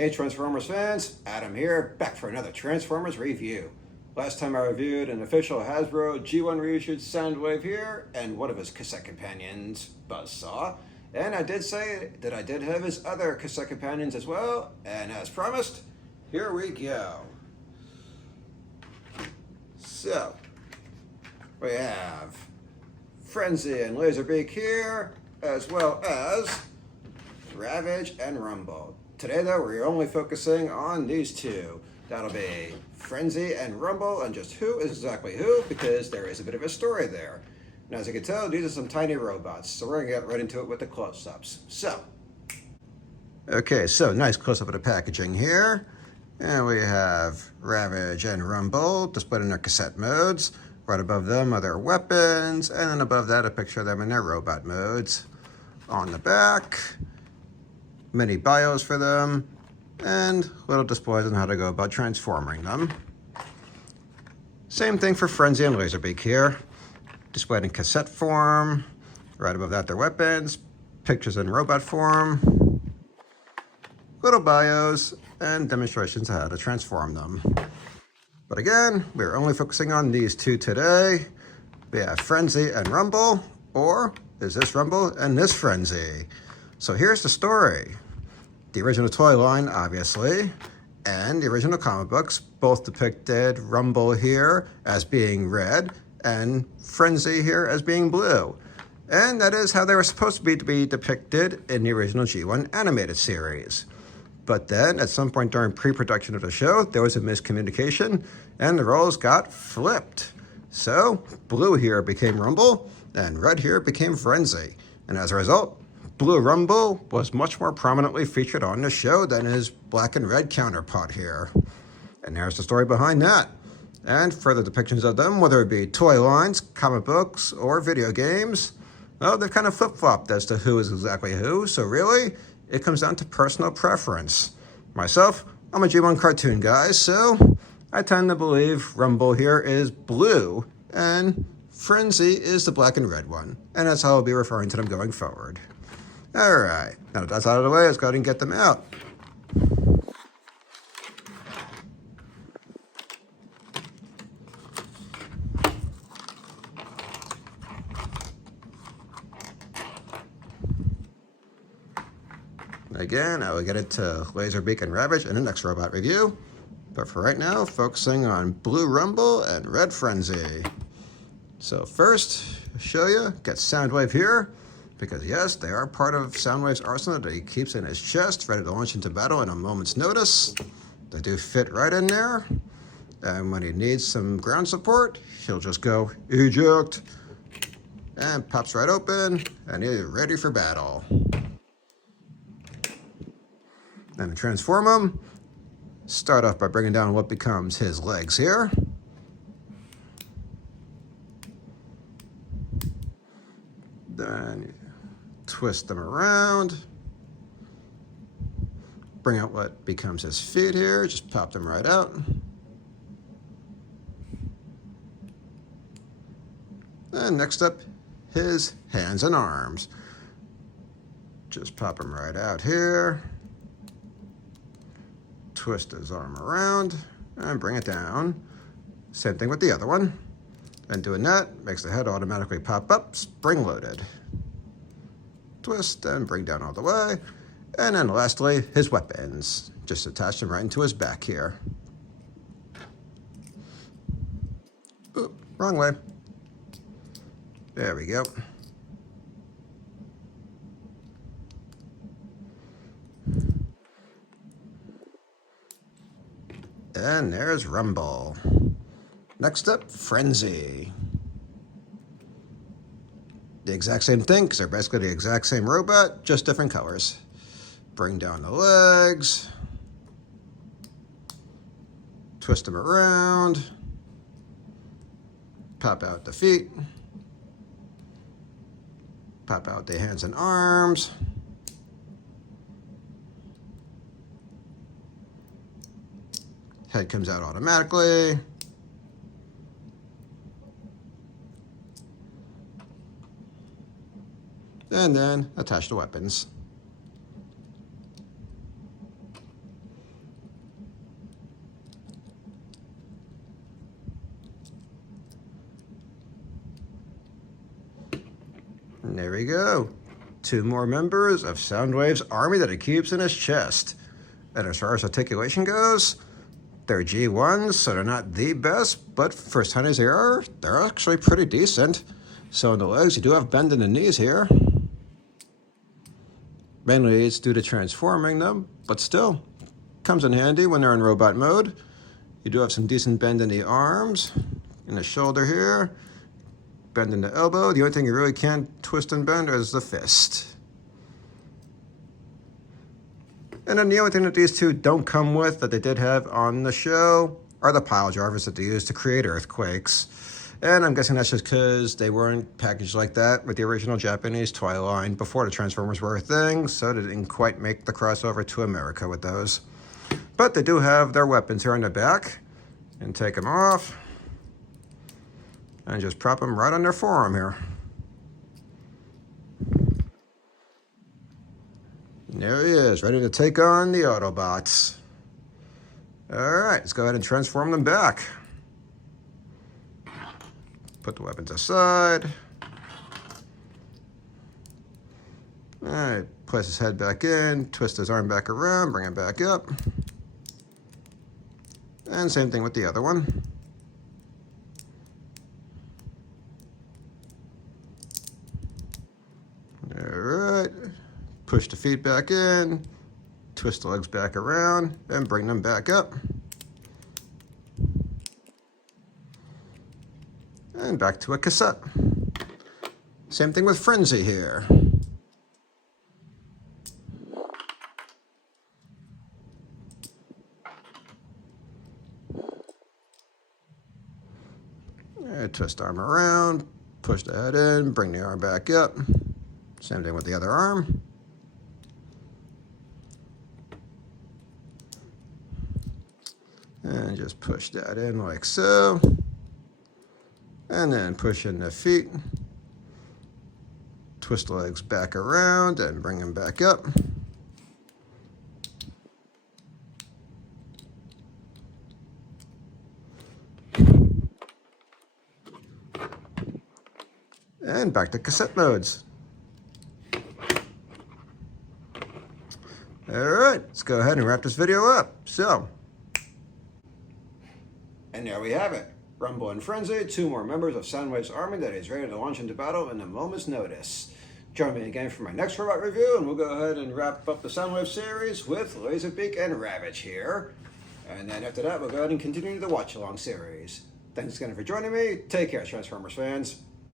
Hey Transformers fans, Adam here, back for another Transformers review. Last time I reviewed an official Hasbro G1 reissued Soundwave here, and one of his cassette companions, Buzzsaw. And I did say that I did have his other cassette companions as well, and as promised, here we go. So, we have Frenzy and Laserbeak here, as well as Ravage and Rumble. Today though, we're only focusing on these two. That'll be Frenzy and Rumble, and just who is exactly who, because there is a bit of a story there. And as you can tell, these are some tiny robots, so we're gonna get right into it with the close-ups. Okay, so nice close-up of the packaging here. And we have Ravage and Rumble displayed in their cassette modes. Right above them are their weapons, and then above that a picture of them in their robot modes. On the back, mini bios for them, and little displays on how to go about transforming them. Same thing for Frenzy and Laserbeak here. Displayed in cassette form. Right above that, their weapons. Pictures in robot form. Little bios, and demonstrations of how to transform them. But again, we're only focusing on these two today. We have Frenzy and Rumble, or is this Rumble and this Frenzy? So here's the story. The original toy line, obviously, and the original comic books both depicted Rumble here as being red and Frenzy here as being blue. And that is how they were supposed to be depicted in the original G1 animated series. But then, at some point during pre-production of the show, there was a miscommunication, and the roles got flipped. So, blue here became Rumble, and red here became Frenzy. And as a result, Blue Rumble was much more prominently featured on the show than his black and red counterpart here. And there's the story behind that. And further depictions of them, whether it be toy lines, comic books, or video games, well, they've kind of flip-flopped as to who is exactly who, so really, it comes down to personal preference. Myself, I'm a G1 cartoon guy, so I tend to believe Rumble here is blue, and Frenzy is the black and red one. And that's how I'll be referring to them going forward. Alright, now that that's out of the way, let's go ahead and get them out. Again, I will get into Laserbeak and Ravage in the next robot review. But for right now, focusing on Blue Rumble and Red Frenzy. So first, show you, get Soundwave here. Because yes, they are part of Soundwave's arsenal that he keeps in his chest, ready to launch into battle in a moment's notice. They do fit right in there. And when he needs some ground support, he'll just go eject. And pops right open, and he's ready for battle. And to transform him, start off by bringing down what becomes his legs here. Then twist them around. Bring out what becomes his feet here, just pop them right out. And next up, his hands and arms. Just pop them right out here. Twist his arm around and bring it down. Same thing with the other one. And doing that makes the head automatically pop up, spring-loaded. Twist and bring down all the way. And then lastly, his weapons. Just attach them right into his back here. Oop, wrong way. There we go. And there's Rumble. Next up, Frenzy. The exact same thing, because they're basically the exact same robot, just different colors. Bring down the legs. Twist them around. Pop out the feet. Pop out the hands and arms. Head comes out automatically. And then attach the weapons. there we go. 2 more members of Soundwave's army that he keeps in his chest. And as far as articulation goes, they're G1s, so they're not the best, but for as tiny as they're actually pretty decent. So in the legs, you do have bend in the knees here. Mainly it's due to transforming them, but still, comes in handy when they're in robot mode. You do have some decent bend in the arms, in the shoulder here, bend in the elbow. The only thing you really can't twist and bend is the fist. And then the only thing that these two don't come with that they did have on the show are the pile drivers that they use to create earthquakes. And I'm guessing that's just because they weren't packaged like that with the original Japanese toy line before the Transformers were a thing, so they didn't quite make the crossover to America with those. But they do have their weapons here on the back, and take them off, and just prop them right on their forearm here. And there he is, ready to take on the Autobots. All right, let's go ahead and transform them back. Put the weapons aside. All right, place his head back in, twist his arm back around, bring it back up. And same thing with the other one. All right, push the feet back in, twist the legs back around, and bring them back up. And back to a cassette. Same thing with Frenzy here. And twist arm around, push the head in, bring the arm back up. Same thing with the other arm. And just push that in like so. And then push in the feet, twist the legs back around and bring them back up. And back to cassette modes. All right, let's go ahead and wrap this video up. And there we have it. Rumble and Frenzy, 2 more members of Soundwave's army that is ready to launch into battle in a moment's notice. Join me again for my next robot review, and we'll go ahead and wrap up the Soundwave series with Laserbeak and Ravage here. And then after that, we'll go ahead and continue the watch-along series. Thanks again for joining me. Take care, Transformers fans.